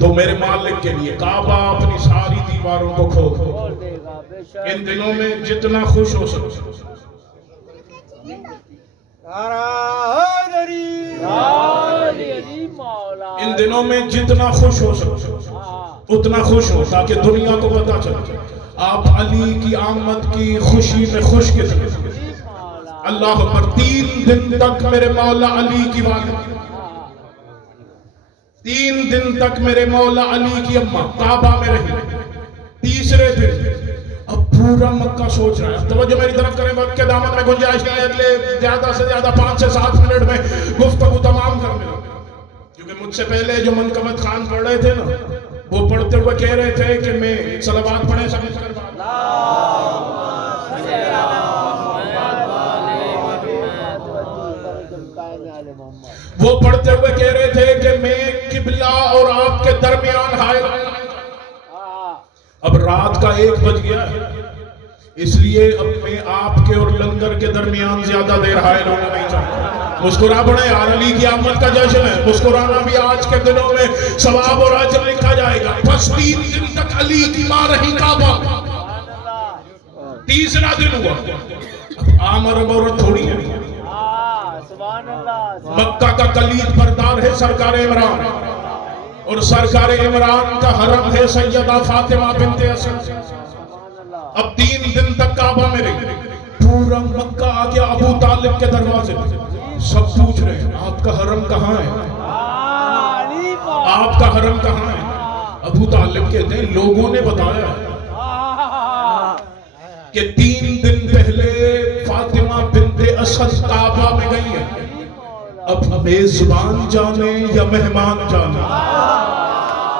تو میرے مالک کے لیے کعبہ اپنی ساری دیواروں کو کھول دے گا. ان دنوں میں جتنا خوش ہو سکتے ان دنوں میں جتنا خوش ہو سکتے اتنا خوش ہو, تاکہ دنیا کو پتا چلے آپ علی کی آمد کی خوشی میں خوش کتنے. اللہ اکبر. 3 دن تک میرے مولا علی کی والد, 3 دن تک میرے مولا علی کی اماں کعبہ میں رہی. تیسرے دن اب پورا مکہ سوچ رہا ہے. توجہ میری طرف کریں, وقت کے دامن میں گنجائش نہیں ہے, اگلے زیادہ سے زیادہ 5 سے 7 منٹ میں گفتگو تمام کرنے لگا. کیونکہ مجھ سے پہلے جو منقبت خان پڑھ رہے تھے نا, وہ پڑھتے ہوئے کہہ رہے تھے کہ میں صلوات پڑھیں سمجھ کر وہ پڑھتے ہوئے کہہ رہے تھے کہ میں قبلہ اور آپ کے درمیان حائل. اب رات کا 1 بج گیا ہے, اس لیے اب میں آپ کے اور لنگر کے درمیان زیادہ دیر حائل ہونا نہیں چاہتا. مسکرا پڑے یار, علی کی آمد کا جشن ہے, مسکرانا بھی آج کے دنوں میں ثواب اور اجر لکھا جائے گا. بس 3 دن تک علی کی ماں رہی کعبہ. تیسرا دن ہوا, عام عرب عورت تھوڑی ہے, مکہ کا کلید بردار ہے سرکار عمران, اور سرکار عمران کا حرم ہے سیدہ فاطمہ بنت اسد. اب 3 دن تک کعبہ میں رہی. پورا مکہ آ گیا ابو طالب کے دروازے پہ. سب پوچھ رہے ہیں آپ کا حرم کہاں ہے, آپ کا حرم کہاں ہے. ابو طالب کہتے ہیں لوگوں نے بتایا کہ 3 دن پہلے فاطمہ بنت اسد کعبہ میں گئی ہے. اب میزبان جانے یا مہمان جانے.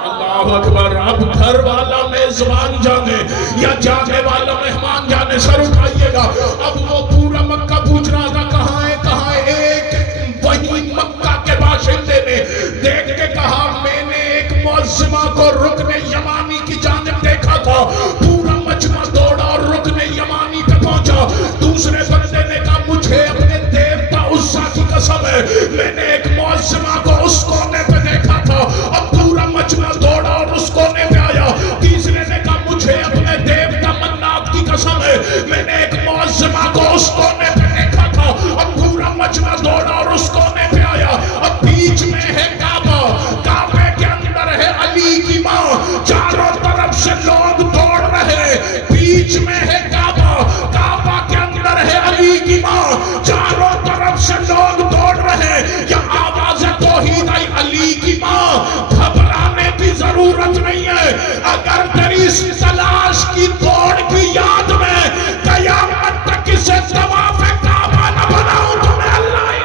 اللہ اکبر. اب گھر والا میزبان جانے یا جانے والا مہمان جانے. سر اٹھائیے گا. اب وہ پورا مکہ پوچھ رہا تھا کہاں ہے کہاں ہے. ایک وہی مکہ کے باشندے نے دیکھ کے کہا میں نے ایک معظمہ کو رکن یمانی کی جانب دیکھا تھا. پورا مجمع دوڑا اور رکن یمانی پہ پہنچا. دوسرے بندے نے کہا مجھے اپنے دیوتا عزا کی قسم ہے میں نے ایک معظمہ کو اس کونے پہ دیکھا تھا. اب پورا مجمع دوڑا اور اس کونے پہ آیا. تیسرے نے کہا مجھے اپنے دیوتا منات کی قسم ہے میں نے ایک معظمہ کو اس کونے پہ دیکھا تھا. اب پورا مجمع دوڑا اور اس کونے پہ آیا. اب بیچ میں ہے کعبہ, کعبے کے اندر ہے علی کی ماں. چاروں طرف سے لوگ دوڑ رہے. بیچ میں ہے کعبہ, کعبہ کے اندر ہے علی کی ماں. چاروں طرف سے لوگ دوڑ رہے. یہ آواز توحید آئی علی کی ماں. گھبرانے کی ضرورت نہیں ہے. اگر تیری اس تلاش کی دوڑ کی یاد میں قیامت تک اسے طواف کعبہ نہ بناؤں تو میں اللہ ہی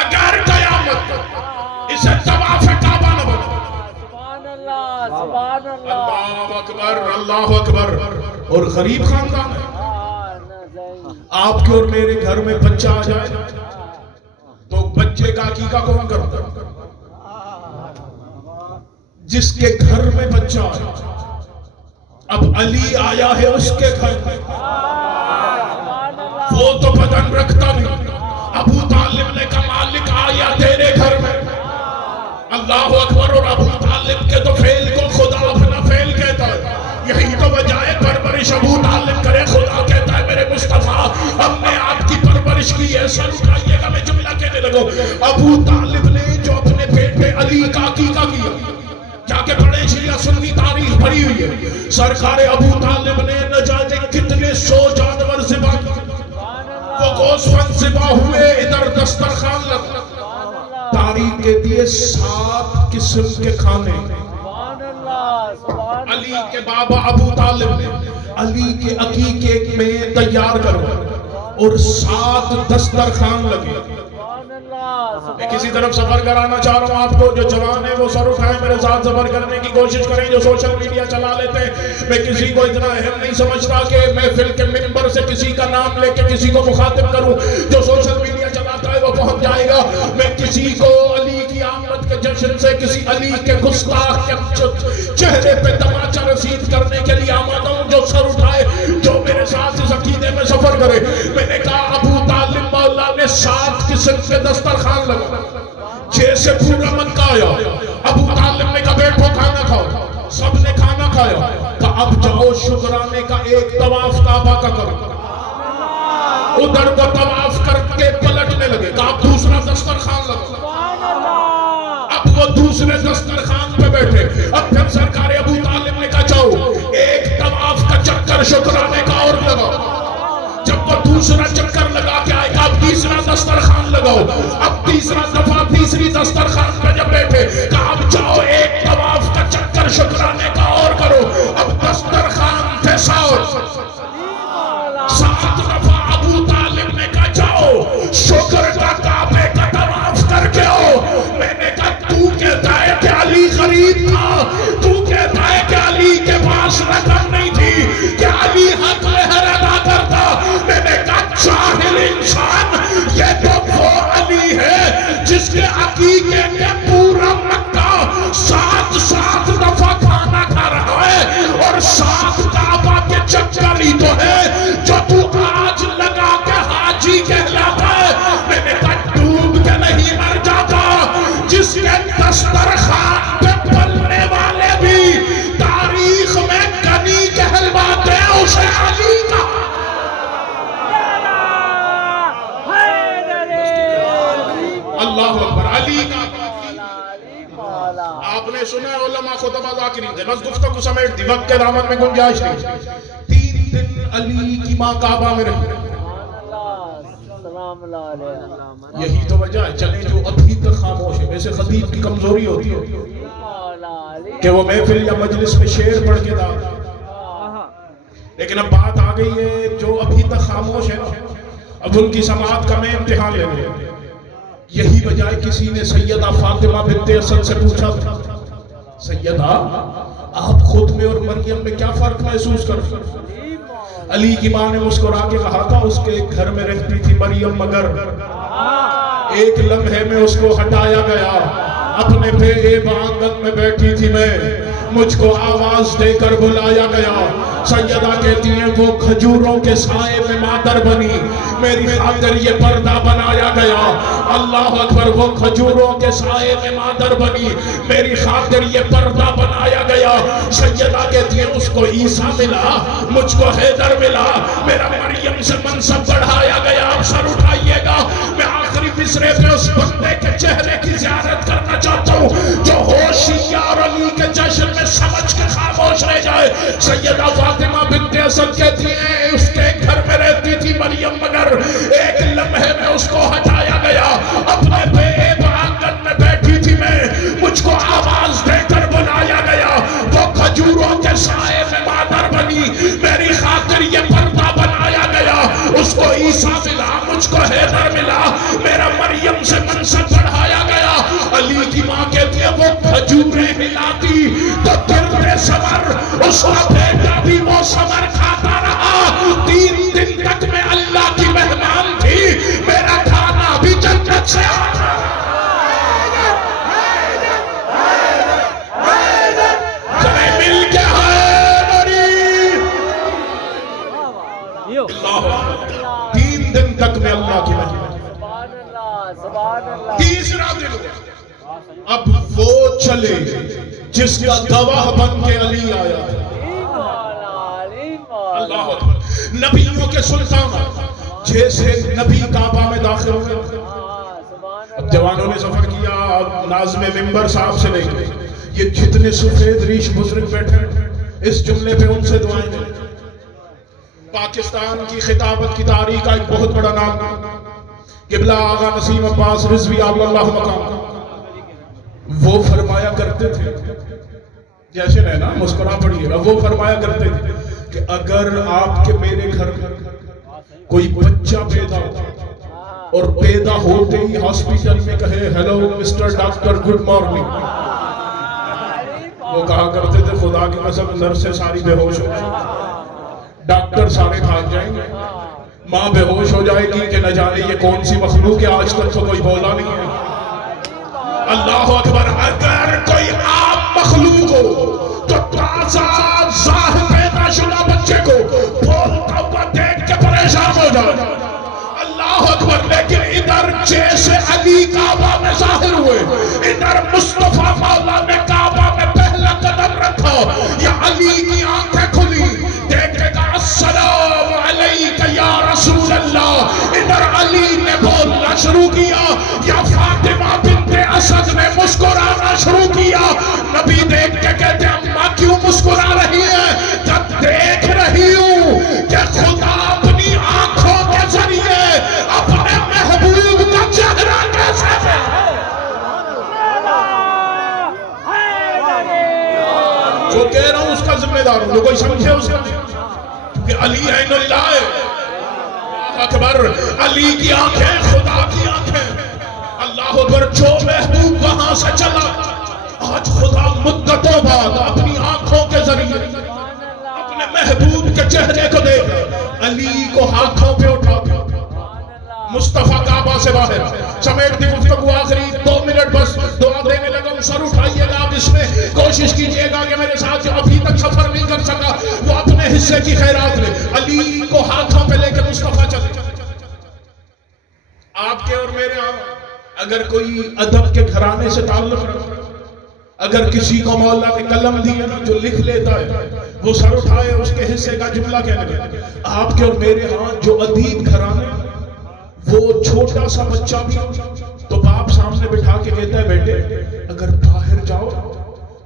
اگر قیامت تک اسے طواف کعبہ نہ بناؤں. اللہ اکبر اللہ اکبر. اور غریب خاندان ہے. آپ کے اور میرے گھر میں بچہ آ جائے تو بچے کا عقیقہ کون کرتا ہے؟ جس کے گھر میں بچہ آیا. اب علی آیا ہے اس کے گھر میں, وہ تو بدن رکھتا نہیں. ابو طالب نے کہا مالک آیا تیرے گھر میں. اللہ اکبر. اور ابو طالب کے تو فعل کو خدا اپنا فعل کہتا ہے. یہی تو وجہ ہے پرورش ابو طالب کرے خدا کہتا ہے میرے مصطفیٰ ہم نے آپ کی پرورش کی ہے. سر اٹھائیے گا میں جملہ کہنے لگوں. ابو طالب نے جو اپنے بیٹے علی کا عقیقہ کیا, کیا کے پڑھیں شیعہ سنی تاریخ بھری ہوئی ہے. سرکار ابو طالب نے نہ جانے کتنے سو جانور ذبح کیے. وہ گوسفند ذبح ہوئے, ادھر دسترخوان لگا. تاریخ کہتی ہے 7 قسم کے کھانے علی کے بابا ابو طالب نے علی کے عقیقے میں تیار کروا اور 7 دسترخوان لگے. میں کسی طرف سفر کرانا چاہ رہا ہوں آپ کو. جو جوان ہیں وہ سر اٹھائیں, میرے ساتھ سفر کرنے کی کوشش کریں. جو سوشل میڈیا چلا لیتے ہیں, میں کسی کو اتنا اہم نہیں سمجھتا کہ محفل کے منبر سے کسی کا نام لے کے کسی کو مخاطب کروں. جو سوشل میڈیا چلاتا ہے وہ پہنچ جائے گا. میں کسی کو علی کی آمد کے جشن سے, کسی علی کے گستاخ کے چہرے پہ تماچا رسید کرنے کے لیے آمادہ ہوں. جو سر اٹھائے, جو میرے ساتھ اس عقیدے میں سفر کرے. میں نے کہا ابو طالب مولا نے 7 قسم کے دسترخوان لگا, جیسے پورا مکہ آیا. ابو طالب نے کہا بیٹھو کھانا کھاؤ. سب نے کھانا کھایا. کہا اب جاؤ شکرانے کا ایک طواف کعبہ کا کرو. ادھر کو طواف کر کے پلٹنے لگے. کہا دوسرا دسترخوان لگا. اب وہ دوسرے دسترخوان پہ بیٹھے. اب پھر سرکار ابو طالب نے کہا جاؤ ایک طواف کا چکر شکرانے کا اور لگاؤ. جب وہ دوسرا چکر لگا کے آئے گا, اب تیسرا دسترخوان لگاؤ. اب تیسرا دفعہ تیسری دسترخوان پہ جب بیٹھے, کہا اب جاؤ ایک طواف کا چکر شکرانے کا اور کرو. اب دسترخوان تھے 7 دفعہ ابو طالب نے کہا جاؤ شکر کا کعبے کا طواف کر کے آؤ. میں نے کہا تو کہتا ہے کہ علی غریب تھا, تو کہتا ہے کہ علی کے پاس رقم نہیں تھی, کہ علی حق لہر ادا کرتا. میں نے کہا جاہل انسان, یہ تو وہ علی ہے جس کے عقیقے کے پورا مکہ 7 دفعہ کھانا کھا رہا ہے, اور 7 کعبہ کے چکر ہی تو ہے جو تو آج لگا کے حاجی کہلاتا ہے. میں نے کہا ڈوب کے نہیں مر جاتا, جس کے دسترخوان پہ پلنے والے بھی تاریخ میں غنی کہلواتے ہیں, اسے علی کا. اللہ اکبر, علی کا. آپ نے سنا ہے علماء خطبہ ذاکرین تھے, بس گفتگو سمیٹ دی, وقت کے دامن میں گنجائش نہیں. 3 دن علی کی ماں کعبہ میں رہی. یہی تو وجہ ہے چلیں جو ابھی تک خاموش ہے. ویسے خطیب کی کمزوری ہوتی ہے کہ وہ محفل یا مجلس میں شعر پڑھ کے دا, لیکن اب بات آ گئی ہے جو ابھی تک خاموش ہے اب ان کی سماعت کا میں امتحان لے لیں. یہی بجائے کسی نے سیدہ فاطمہ بنت اسد سے پوچھا تھا, سیدہ آپ خود میں اور مریم میں کیا فرق محسوس کرتے ہیں؟ علی کی ماں نے مسکرا کے کہا تھا اس کے گھر میں رہتی تھی مریم, مگر ایک لمحے میں اس کو ہٹایا گیا. اپنے بے آنگن میں بیٹھی تھی میں, مجھ کو آواز دے کر بلایا گیا. سیدہ کہتی ہیں وہ کھجوروں کے سائے میں مادر بنی, میری خاطر یہ پردہ بنایا گیا. اللہ اکبر, وہ کھجوروں کے سائے میں مادر بنی, میری خاطر یہ پردہ بنایا گیا. سیدہ کہتی ہیں اس کو عیسیٰ ملا, مجھ کو حیدر ملا, میرا مریم سے منصب بڑھایا گیا. اب سر اٹھائیے گا, میں آخری مصرے پہ اس بندے کے چہرے کی زیارت کرنا چاہتا ہوں جو ہوشیار اور علی کے جشن میں سمجھ کے خاموش رہ جائے. سیدہ فاطمہ بنت اسد کہتی ہیں اس کے گھر میں رہتی تھی مریم, مگر ایک لمحے میں اس کو ہٹایا گیا. اپنے بے آنگن میں بیٹھی تھی میں, مجھ کو آواز دے کر بلایا گیا. وہ کھجوروں کے سائے میں مادر بنی, میری خاطر یہ پردہ بنایا گیا. اس کو عیسیٰ ملا, مجھ کو حیدر ملا, میرا مریم سے منصب بڑھایا گیا. علی کی ماں کہتی ہے وہ کھجوریں ہلاتی تو گرتے سمر, اس کا بیٹا بھی وہ سمر کھاتا رہا. 3 دن تک میں اللہ کی مہمان تھی, میرا کھانا بھی جنت سے آتا. چلے مل کے حیدری. 3 دن تک میں اللہ کی مہمان. تیسرا دن اب وہ چلے جس کا گواہ بن کے علی آیا. اللہ اکبر, نبیوں کے سلطان جیسے نبی کعبہ میں داخل ہوئے. اب جوانوں نے سفر کیا, ناظم ممبر صاحب سے لے گئے یہ جتنے سفید ریش بزرگ بیٹھے ہیں اس جملے پہ ان سے دعائیں دیں. پاکستان کی خطابت کی تاریخ کا ایک بہت بڑا نام قبلہ آغا نسیم عباس رضوی اللہ مقام، وہ فرمایا کرتے تھے، جیسے نہیں نا مسکرا پڑیے گا، وہ فرمایا کرتے تھے کہ اگر آپ کے میرے گھر کوئی بچہ پیدا ہو اور پیدا ہوتے ہی ہاسپٹل میں کہے hello mister doctor good morning, وہ کہا کرتے تھے خدا کی قسم نرسیں ساری بے ہوش ہو جائیں، ڈاکٹر سارے بھاگ جائیں گے، ماں بے ہوش ہو جائے گی کہ نہ جانے یہ کون سی مخلوق ہے، آج تک تو کوئی بولا نہیں ہے. اللہ اکبر. اگر کوئی آپ مخلوق ہو تو تازہ ظاہر پیدا شدہ بچے کو بولتا ہوا دیکھ کے پریشان ہو جائے. اللہ اکبر. لیکن ادھر جیسے علی کعبہ میں ظاہر ہوئے، ادھر مصطفیٰ مولا نے کعبہ میں پہلا قدم رکھا، یا علی کی آنکھیں کھلی دیکھ کے کہا السلام علیک یا رسول اللہ. ادھر علی نے بولنا شروع کیا، یا فاطمہ بنت اسد نے مسکرانا شروع کیا. نبی دیکھ کے کہتے اماں کیوں مسکرا رہی ہے؟ جب دیکھ رہی ہوں کہ خدا اپنی آنکھوں کے ذریعے اپنے محبوب کا چہرہ کیسے ہے. جو کہہ رہا ہوں اس کا ذمہ دار ہوں، جو کوئی سمجھے اس کا، کیونکہ علی عین اللہ ہے. اکبر. علی کی آنکھیں خدا کی آنکھیں. اللہ اکبر. جو محبوب وہاں سے چلا، آج خدا مدتوں بعد اپنی آنکھوں کے ذریعے اپنے محبوب کے چہرے کو دیکھ، علی کو ہاتھوں پہ اٹھا کے مصطفیٰ کعبہ سے باہر سمیٹ دی گفتگو. آخری 2 منٹ بس دعا دینے لگا ہوں. سر اٹھائیے گا آپ اس میں کوشش کیجئے گا کہ میرے ساتھ جو ابھی تک سفر نہیں کر سکا وہ اپنے حصے کی خیرات لے. علی کو ہاتھوں پہ لے کے مصطفیٰ چلے. آپ کے اور میرے اگر کوئی ادب کے گھرانے سے تعلق رکھتا، اگر کسی کو مولا نے قلم دی ہے نا جو لکھ لیتا ہے وہ سر اٹھائے اس کے حصے کا جملہ کہنے لگے. آپ کے اور میرے ہاں جو ادیب گھرانے وہ چھوٹا سا بچہ بھی تو باپ سامنے بٹھا کے کہتا ہے بیٹے اگر باہر جاؤ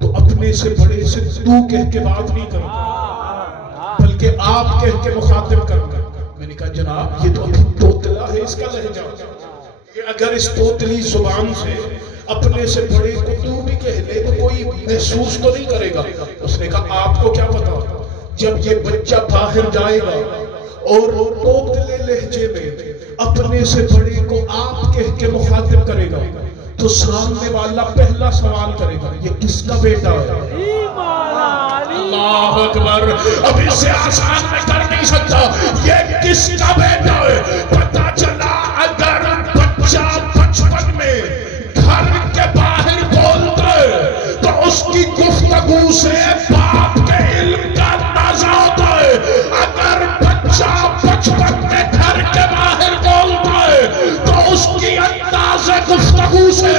تو اپنے سے بڑے سے تو کہہ کے بات نہیں کرو بلکہ آپ کہہ کے مخاطب کرنا. میں نے کہا جناب یہ تو ابھی توتلا ہے، اس کا لہجہ کہ اگر اس توتلی زبان سے اپنے سے بڑے کو تو بھی کہہ لے تو کوئی محسوس تو نہیں کرے گا. اس نے کہا آپ کو کیا پتا، جب یہ بچہ باہر جائے گا اور توتلے لہجے میں اپنے سے بڑے کو آپ کہہ کے مخاطب کرے گا تو سامنے والا پہلا سوال کرے گا یہ کس کا بیٹا ہے. اللہ اکبر. اب اس سے آسان میں کر نہیں سکتا یہ کس کا بیٹا ہے. پتا چلا اگر بچہ بچپن میں گھر کے باہر بولتا ہے تو اس کی گفتگو سے باپ کے علم کا اندازہ ہوتا ہے. اگر بچہ بچپن میں گھر کے باہر بولتا ہے تو اس کی انداز گفتگو سے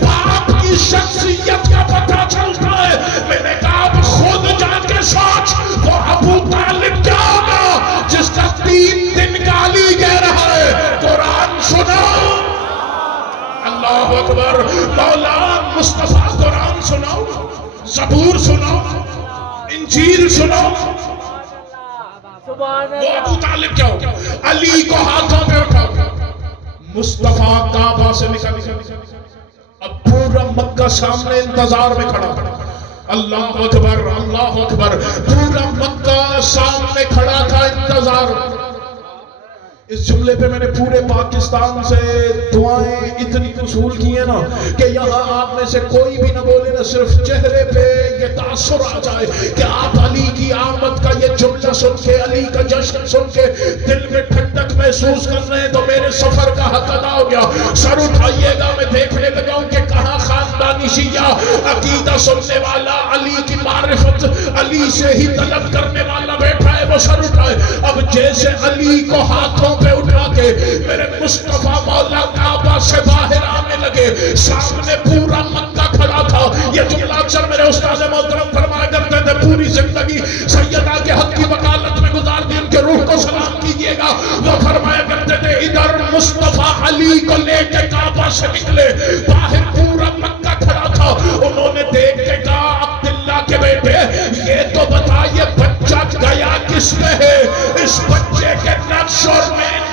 باپ کی شخصیت کا پتہ چلتا ہے. میں نے کہا اب خود جا کے سوچ وہ ابو طالب کیا ہوگا جس کا 3 دن گالی کہہ رہا ہے قرآن سناؤ. اللہ اکبر. مولا مصطفیٰ قرآن سناؤ، زبور سناؤ، انجیل سناؤ. وہ ابو طالب کیا ہوگا؟ علی کو ہاتھوں پہ اٹھا مصطفیٰ کعبہ سے نکل. اب پورا مکہ سامنے انتظار میں کھڑا. اللہ اکبر اللہ اکبر. پورا مکہ سامنے کھڑا تھا انتظار. اس جملے پہ میں نے پورے پاکستان سے دعائیں اتنی وصول کی ہیں نا کہ یہاں آپ میں سے کوئی بھی نہ بولے نہ صرف چہرے پہ یہ تاثر آ جائے کہ آپ علی کی آمد کا یہ جملہ سن کے علی کا جشن سن کے دل میں ٹھنڈک محسوس کر رہے ہیں تو میرے سفر کا حق ادا ہو گیا. سر اٹھائیے گا میں دیکھنے لگا ہوں کہ کہاں خاندانی شیعہ عقیدہ سننے والا علی کی معرفت علی سے ہی طلب کرنے والا بیٹھا ہے وہ سر اٹھائے. اب جیسے علی کو ہاتھوں پہ اٹھا کے میرے مصطفیٰ مولا کعبہ سے باہر آنے لگے سامنے پورا مکہ کھڑا تھا. یہ جملہ اکثر میرے استاد محترم فرمایا کرتے تھے پوری زندگی سیدہ کے حق کی وکالت میں گزار دی ان کے روح کو سلام کیجئے گا. وہ فرمایا کرتے تھے ادھر مصطفیٰ علی کو لے کے کعبہ سے نکلے باہر پورا مکہ کھڑا تھا. انہوں نے دیکھ کے کہا اس بچے کے نقش اور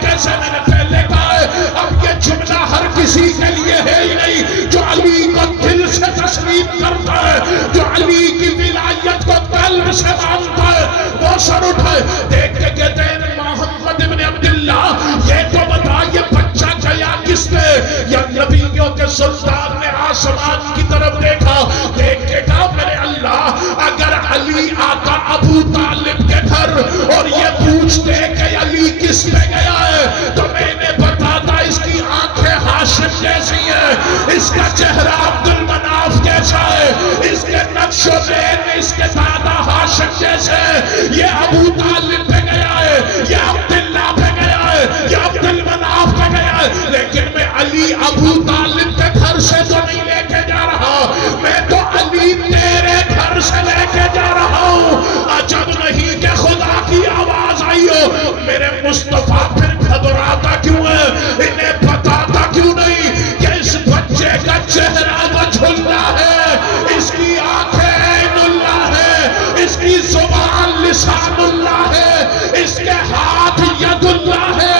جیسے میں نے پہلے کہا ہے، اب یہ جملہ ہر کسی کے لیے ہے ہی نہیں جو علی کو دل سے تسلیم کرتا ہے، جو علی کی ولایت کو قلب سے مانتا ہے، وہ سر اٹھائے دیکھ کے کہتے ہیں محمد ابن عبداللہ یہ تو بتا یہ بچہ گیا کس نے؟ یا نبیوں کے سلطان نے آسمان کی طرف دیکھا، دیکھ کے کہا میرے اللہ اگر علی آتا ابو طالب کے گھر اور یہ پوچھتے کہ علی کس پہ گیا ہے تو میں نے بتاتا اس کی آنکھیں ہاشم جیسی ہیں، اس کا چہرہ عبد المناف جیسا ہے، اس کے نقش و نین اس کے دادا ہاشم جیسے ہیں، یہ ابو طالب پہ گیا ہے، یہ عبداللہ پہ گیا ہے، یہ عبد المناف پہ گیا ہے، لیکن میں علی ابو طالب کے گھر سے تو نہیں لے کے جا رہا، میں تو علی تیرے گھر سے لے کے جا رہا ہوں۔ عجب نہیں کہ خدا کی آواز آئی ہو، میرے مصطفیٰ پھر گھبراتا کیوں ہے؟ انہیں بتاتا کیوں نہیں کہ اس بچے کا چہرہ وہ جھلا ہے، اس کی آنکھیں عین اللہ ہے، اس کی زبان لسان اللہ ہے، اس کے ہاتھ ید اللہ ہے،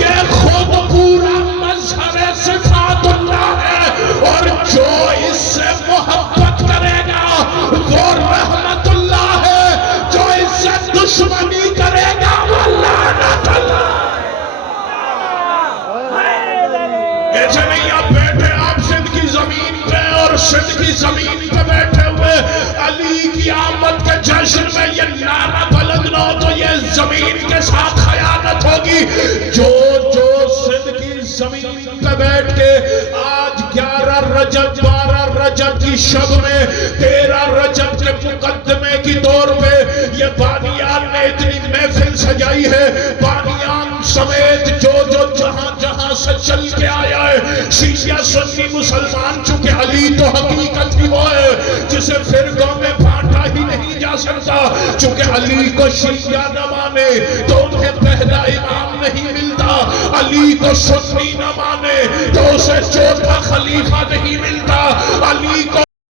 یہ خود پورا مظہر صفات اللہ ہے، اور جو اس سے محبت کرے گا وہ رحمت اللہ ہے، جو اس سے دشمنی کرے گا وہ لعنت اللہ ہے۔ ایسے نہیں آپ بیٹھے، آپ سندھ کی زمین پہ اور سندھ کی زمین پہ بیٹھے ہوئے علی کی آمد کے جشن میں یہ نعرہ بلند نہ ہو تو یہ زمین کے ساتھ خیانت ہوگی۔ جو سندھ کی زمین پہ بیٹھ کے آج 11 رجب 12 رجب کی شب میں 13 رجب کے مقدمے کی طور پہ یہ بانیان نے اتنی محفل سجائی ہے، بانیان سمیت جو جہاں جہاں سے چل کے آیا ہے، شیعہ سنی مسلمان، چونکہ علی تو حقیقت ہی وہ ہے جسے فرقوں میں بانٹا ہی نہیں جا سکتا، چونکہ علی کو شیعہ نہ مانے تو انہیں پہلا امام نہیں ملتا، علی کو سنی نہ مانے تو اسے چوتھا خلیفہ نہیں ملتا، علی کو